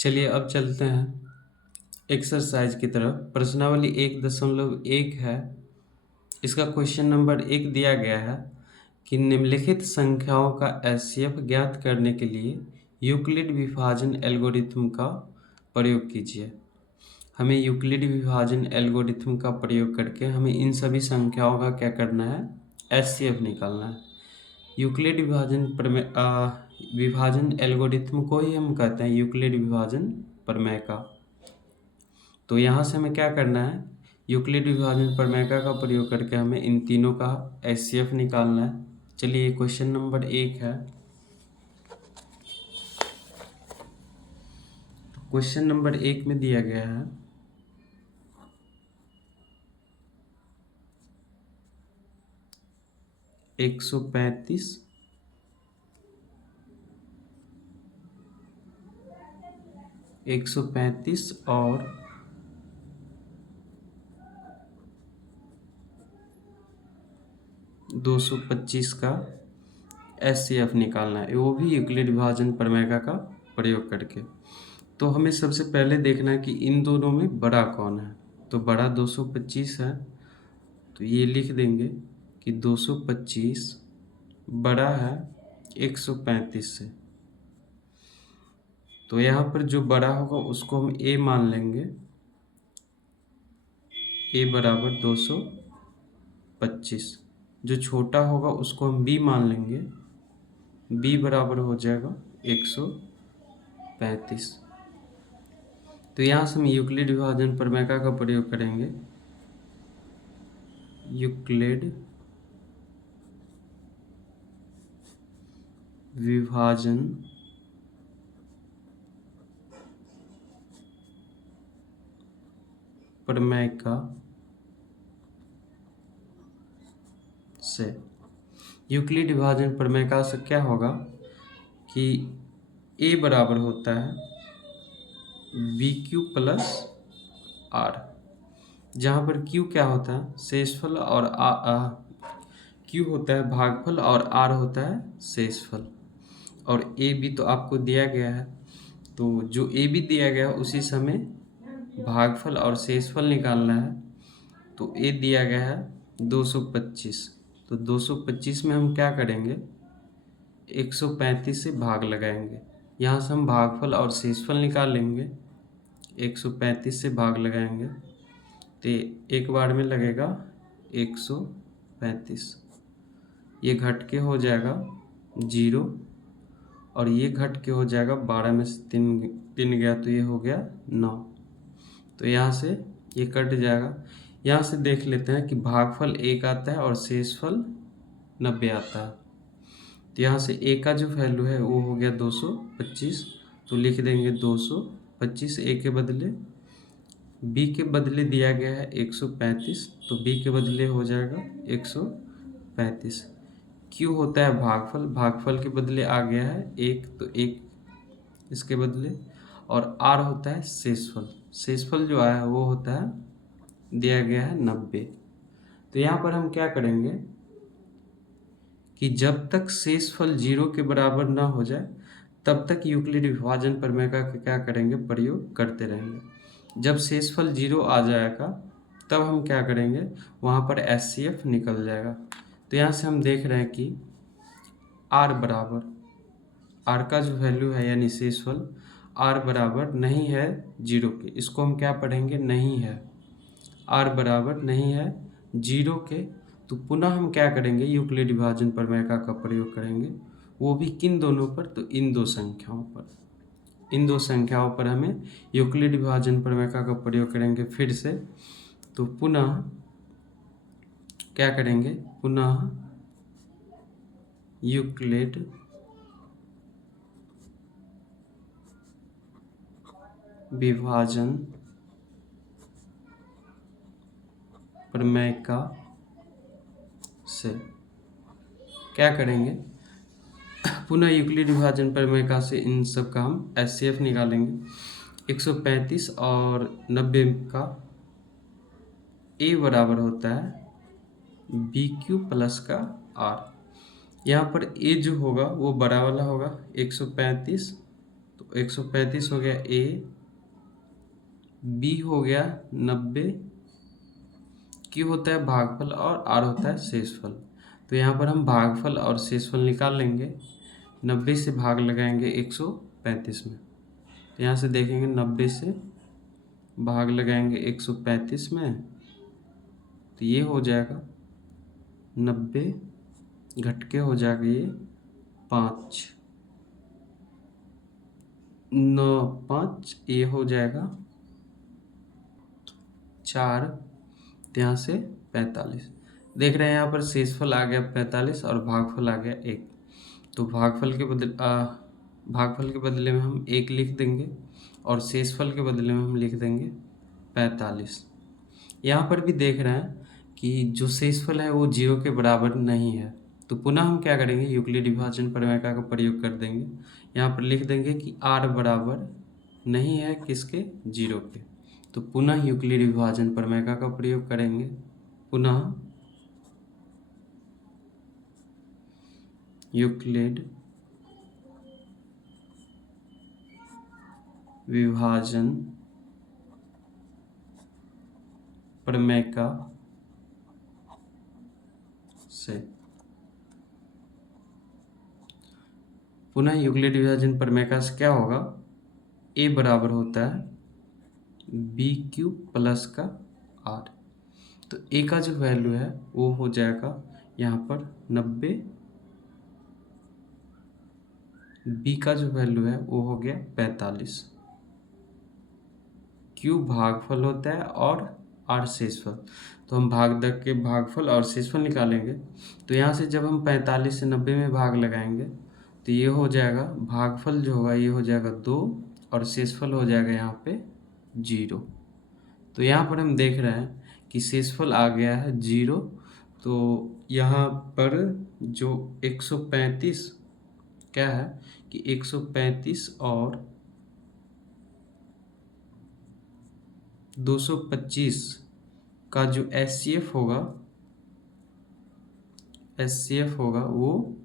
चलिए अब चलते हैं एक्सरसाइज की तरफ। प्रश्नावली 1.1 है। इसका क्वेश्चन नंबर 1 दिया गया है कि निम्नलिखित संख्याओं का एचसीएफ ज्ञात करने के लिए यूक्लिड विभाजन एल्गोरिथम का प्रयोग कीजिए। हमें यूक्लिड विभाजन एल्गोरिथम का प्रयोग करके हमें इन सभी संख्याओं का क्या करना है, एचसीएफ निकालना है। यूक्लिड विभाजन एल्गोरिथम को ही हम कहते हैं यूक्लिड विभाजन प्रमेय का। तो यहाँ से हमें क्या करना है, यूक्लिड विभाजन प्रमेय का प्रयोग करके हमें इन तीनों का एचसीएफ निकालना है। चलिए क्वेश्चन नंबर 1 है। क्वेश्चन नंबर 1 में दिया गया है 135 135 और 225 का एचसीएफ निकालना है, वो भी यूक्लिड विभाजन प्रमेय का प्रयोग करके। तो हमें सबसे पहले देखना है कि इन दोनों में बड़ा कौन है। तो बड़ा 225 है, तो ये लिख देंगे कि 225 बड़ा है 135 से। तो यहाँ पर जो बड़ा होगा उसको हम ए मान लेंगे, ए बराबर 225। जो छोटा होगा उसको हम बी मान लेंगे, बी बराबर हो जाएगा 135। तो यहाँ से हम यूक्लिड विभाजन प्रमेय का प्रयोग करेंगे। यूक्लिड विभाजन प्रमेय का से यूक्लिड विभाजन प्रमेय का से क्या होगा कि ए बराबर होता है बी क्यू प्लस आर, जहाँ पर क्यू क्या होता है, शेषफल, और क्यू होता है भागफल और आर होता है शेषफल। और ए बी तो आपको दिया गया है, तो जो ए बी दिया गया है उसी से हमें भागफल और शेषफल निकालना है। तो ए दिया गया है 225, तो 225 में हम क्या करेंगे, 135 से भाग लगाएंगे। यहाँ से हम भागफल और शेषफल निकाल लेंगे। 135 से भाग लगाएंगे तो एक बार में लगेगा 135, ये घट के हो जाएगा 0, और ये घट के हो जाएगा 12 में से 3 गया तो ये हो गया 9। तो यहाँ से ये कट जाएगा। यहाँ से देख लेते हैं कि भागफल 1 आता है और शेषफल 90 आता है। तो यहाँ से ए का जो वैल्यू है वो हो गया 225, तो लिख देंगे 225 ए के बदले। बी के बदले दिया गया है 135, तो बी के बदले हो जाएगा 135। क्यू होता है भागफल, भागफल के बदले आ गया है 1, तो 1 इसके बदले। और आर होता है शेषफल, शेषफल जो आया है वो होता है, दिया गया है 90। तो यहाँ पर हम क्या करेंगे कि जब तक शेषफल 0 के बराबर ना हो जाए तब तक यूक्लिड विभाजन प्रमेय का क्या करेंगे, प्रयोग करते रहेंगे। जब शेषफल 0 आ जाएगा तब हम क्या करेंगे, वहाँ पर एचसीएफ निकल जाएगा। तो यहाँ से हम देख रहे हैं कि आर बराबर, आर का जो वैल्यू है यानी शेषफल आर बराबर नहीं है 0 के, इसको हम क्या पढ़ेंगे, नहीं है, आर बराबर नहीं है 0 के। तो पुनः हम क्या करेंगे, यूक्लिड विभाजन प्रमेय का प्रयोग करेंगे, वो भी किन दोनों पर, तो इन दो संख्याओं पर। इन दो संख्याओं पर हमें यूक्लिड विभाजन प्रमेय का प्रयोग करेंगे फिर से। तो पुनः क्या करेंगे, पुनः यूक्लिड विभाजन प्रमेय का से क्या करेंगे, पुनः यूक्लिड विभाजन प्रमेय का से इन सब का हम एचसीएफ निकालेंगे। 135 और 90 का ए बराबर होता है बी क्यू प्लस का आर। यहाँ पर ए जो होगा वो बड़ा वाला होगा 135, तो 135 हो गया ए, बी हो गया 90, क्यू होता है भागफल और आर होता है शेषफल। तो यहाँ पर हम भागफल और शेषफल निकाल लेंगे। 90 से भाग लगाएंगे 135 में, तो यहाँ से देखेंगे 90 से भाग लगाएंगे 135 में, तो ये हो जाएगा 90 घटके हो जाएगा ये 5, 9 5, ये हो जाएगा 4, तो यहाँ से 45। देख रहे हैं यहाँ पर शेषफल आ गया 45 और भागफल आ गया 1। तो भागफल के बदले में हम 1 लिख देंगे और शेषफल के बदले में हम लिख देंगे 45। यहाँ पर भी देख रहे हैं कि जो शेषफल है वो 0 के बराबर नहीं है, तो पुनः हम क्या करेंगे, यूक्लिड विभाजन प्रमेय का प्रयोग कर देंगे। यहाँ पर लिख देंगे कि r बराबर नहीं है किसके, 0 के। तो पुनः यूक्लिड विभाजन प्रमेय का प्रयोग करेंगे। पुनः यूक्लिड विभाजन प्रमेय का से पुनः यूक्लिड विभाजन प्रमेय का से क्या होगा, a बराबर होता है बी क्यू प्लस का आर। तो a का जो वैल्यू है वो हो जाएगा यहाँ पर 90, b का जो वैल्यू है वो हो गया 45। q भागफल होता है और r शेषफल, तो हम भागदक के भागफल और शेषफल निकालेंगे। तो यहाँ से जब हम 45 से 90 में भाग लगाएंगे तो ये हो जाएगा, भागफल जो होगा ये हो जाएगा 2 और शेषफल हो जाएगा यहाँ पे 0। तो यहाँ पर हम देख रहे हैं कि शेषफल आ गया है 0। तो यहाँ पर जो 135 क्या है कि 135 और 225 का जो HCF होगा वो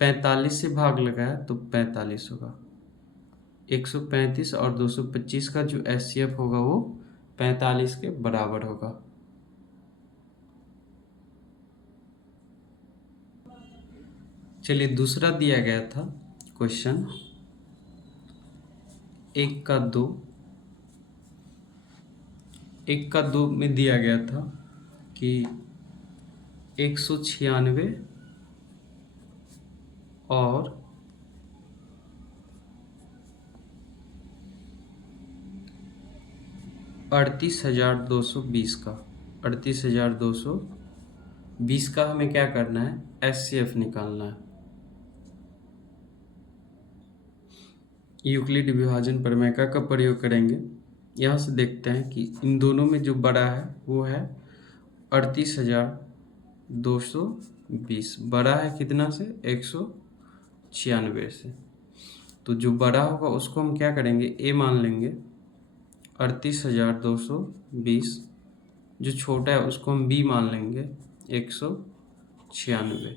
45 से भाग लगाया तो 45 होगा। 135 और 225 का जो HCF होगा वो 45 के बराबर होगा। चलिए दूसरा दिया गया था क्वेश्चन 1 का 2 में दिया गया था कि 196 और 38,220 का 38,220 का हमें क्या करना है, HCF निकालना है। यूक्लिड विभाजन प्रमेय का प्रयोग करेंगे। यहाँ से देखते हैं कि इन दोनों में जो बड़ा है वो है 38,220, बड़ा है कितना से, 196 से। तो जो बड़ा होगा उसको हम क्या करेंगे, a मान लेंगे 38,220, जो छोटा है उसको हम b मान लेंगे 196।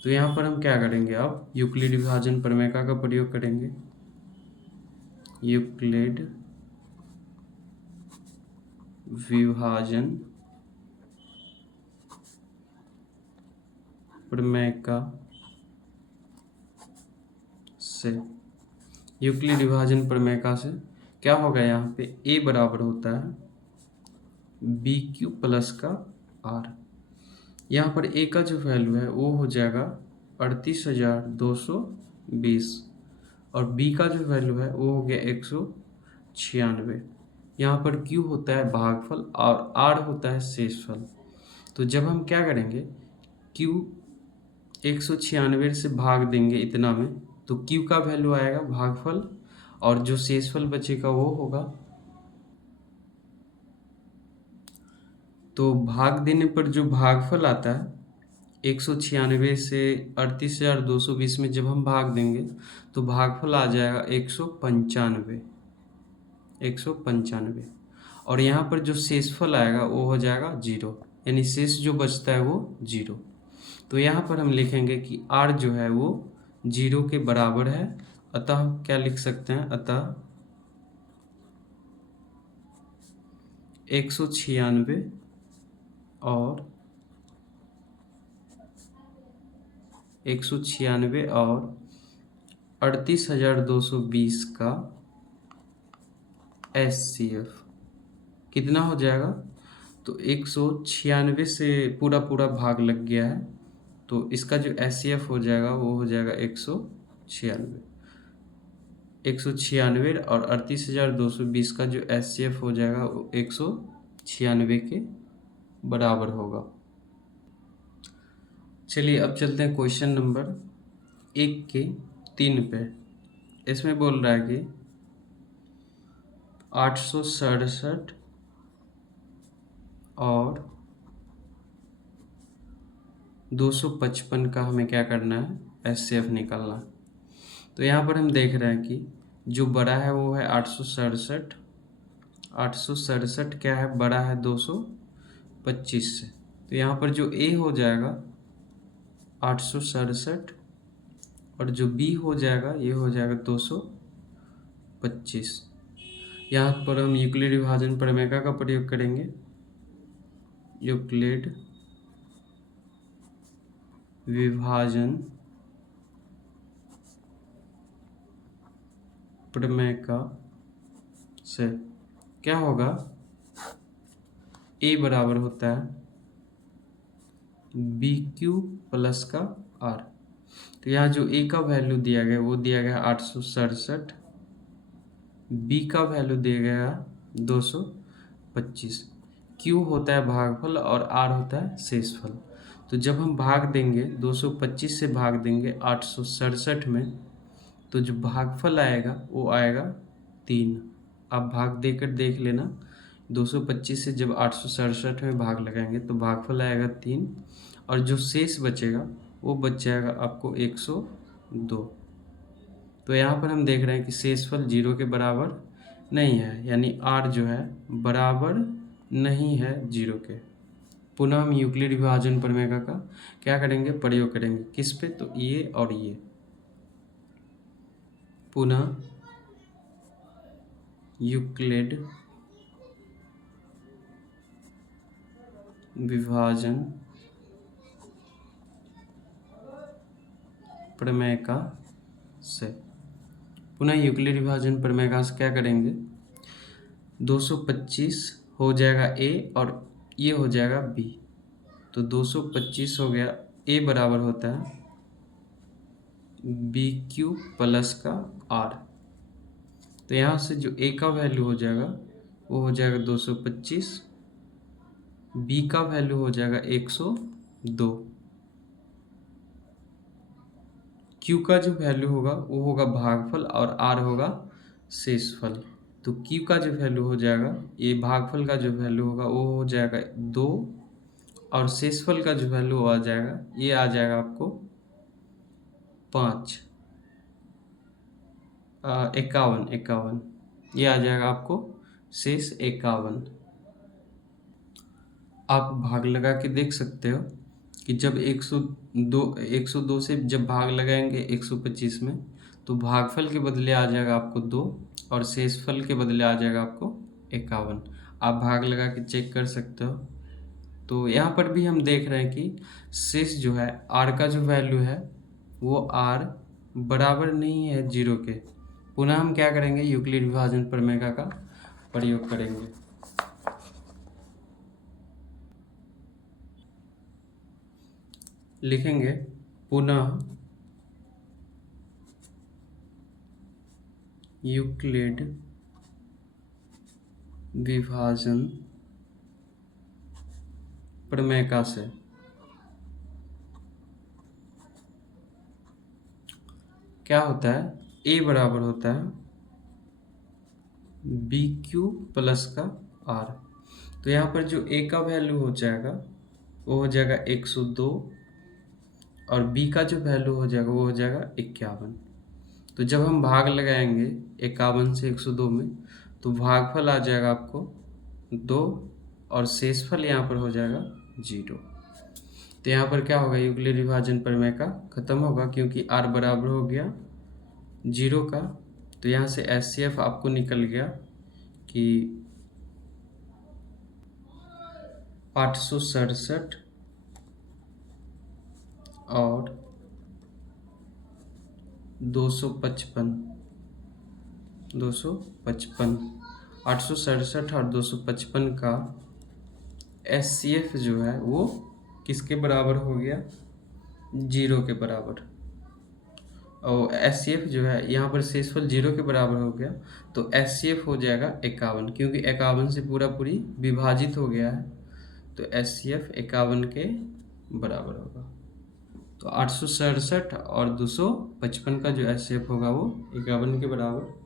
तो यहाँ पर हम क्या करेंगे, अब यूक्लिड विभाजन प्रमेय का प्रयोग करेंगे। यूक्लिड विभाजन प्रमेय का से यूक्लिड विभाजन प्रमेय का से क्या होगा, यहाँ पे a बराबर होता है बी क्यू प्लस का आर। यहाँ पर a का जो वैल्यू है वो हो जाएगा 38,220 और b का जो वैल्यू है वो हो गया 196। यहाँ पर q होता है भागफल और r होता है शेषफल। तो जब हम क्या करेंगे, q 196 से भाग देंगे इतना में, तो q का वैल्यू आएगा भागफल और जो शेषफल बचेगा वो होगा, तो भाग देने पर जो भागफल आता है 196 से 38,220 में जब हम भाग देंगे तो भागफल आ जाएगा 195 और यहाँ पर जो शेषफल आएगा वो हो जाएगा 0, यानी शेष जो बचता है वो 0। तो यहाँ पर हम लिखेंगे कि r जो है वो 0 के बराबर है अतः क्या लिख सकते हैं, अतः 196 और 38,220 का HCF कितना हो जाएगा। तो 196 से पूरा पूरा भाग लग गया है, तो इसका जो HCF हो जाएगा वो हो जाएगा 196 और 38,220 का जो HCF हो जाएगा वो 196 के बराबर होगा। चलिए अब चलते हैं क्वेश्चन नंबर 1 के 3 पे। इसमें बोल रहा है कि 867 और 255 का हमें क्या करना है, HCF निकालना। तो यहाँ पर हम देख रहे हैं कि जो बड़ा है वो है 867। 867 क्या है, बड़ा है 225 से। तो यहाँ पर जो A हो जाएगा 867 और जो B हो जाएगा ये हो जाएगा 225। यहाँ पर हम यूक्लिड विभाजन प्रमेय का प्रयोग करेंगे। यूक्लिड विभाजन प्रमेय का से क्या होगा, A बराबर होता है BQ प्लस का R। तो यहाँ जो A का वैल्यू दिया गया वो दिया गया 867, B का वैल्यू दिया गया 225। Q होता है भागफल और R होता है शेषफल। तो जब हम भाग देंगे 225 से भाग देंगे 867 में, तो जो भागफल आएगा वो आएगा 3। आप भाग देकर देख लेना, 225 से जब 867 में भाग लगाएंगे तो भागफल आएगा 3 और जो शेष बचेगा वो बच जाएगा आपको 102। तो यहाँ पर हम देख रहे हैं कि शेषफल 0 के बराबर नहीं है, यानी R जो है बराबर नहीं है 0 के। पुनः हम यूक्लिड विभाजन प्रमेय का क्या करेंगे, प्रयोग करेंगे। किस पे, तो ये और ये। पुनः यूक्लिड विभाजन प्रमेय का से, पुनः यूक्लिड विभाजन प्रमेय का से क्या करेंगे, 225 हो जाएगा A और ये हो जाएगा B। तो 225 हो गया, A बराबर होता है BQ प्लस का R। तो यहाँ से जो A का वैल्यू हो जाएगा वो हो जाएगा 225, B का वैल्यू हो जाएगा 102, Q का जो वैल्यू होगा वो होगा भागफल और R होगा शेषफल। तो Q का जो वैल्यू हो जाएगा, ये भागफल का जो वैल्यू होगा वो हो जाएगा 2 और शेषफल का जो वैल्यू आ जाएगा ये आ जाएगा आपको 5, 51, ये आ जाएगा आपको शेष 51। आप भाग लगा के देख सकते हो कि जब 102 से जब भाग लगाएंगे 125 में, तो भागफल के बदले आ जाएगा आपको 2 और शेषफल के बदले आ जाएगा आपको 51। आप भाग लगा के चेक कर सकते हो। तो यहाँ पर भी हम देख रहे हैं कि शेष जो है R का जो वैल्यू है वो R बराबर नहीं है 0 के। पुनः हम क्या करेंगे, यूक्लिड विभाजन प्रमेय का प्रयोग करेंगे। लिखेंगे पुनः यूक्लिड विभाजन प्रमेय का से क्या होता है, A बराबर होता है BQ प्लस का R। तो यहाँ पर जो A का वैल्यू हो जाएगा वो हो जाएगा 102 और B का जो वैल्यू हो जाएगा वो हो जाएगा 51। तो जब हम भाग लगाएंगे 51 से 102 में, तो भागफल आ जाएगा आपको 2 और शेषफल यहाँ पर हो जाएगा 0। तो यहाँ पर क्या होगा, यूक्लिड विभाजन प्रमेय का खत्म होगा, क्योंकि R बराबर हो गया जीरो का, तो यहाँ से HCF आपको निकल गया कि 867 और 255 867 और 255 का HCF जो है वो किसके बराबर हो गया, जीरो के बराबर। और HCF जो है यहाँ पर शेषफल जीरो के बराबर हो गया, तो HCF हो जाएगा 51, क्योंकि 51 से पूरा पूरी विभाजित हो गया है, तो HCF 51 के बराबर होगा। तो 867 और 255 का जो HCF होगा वो 51 के बराबर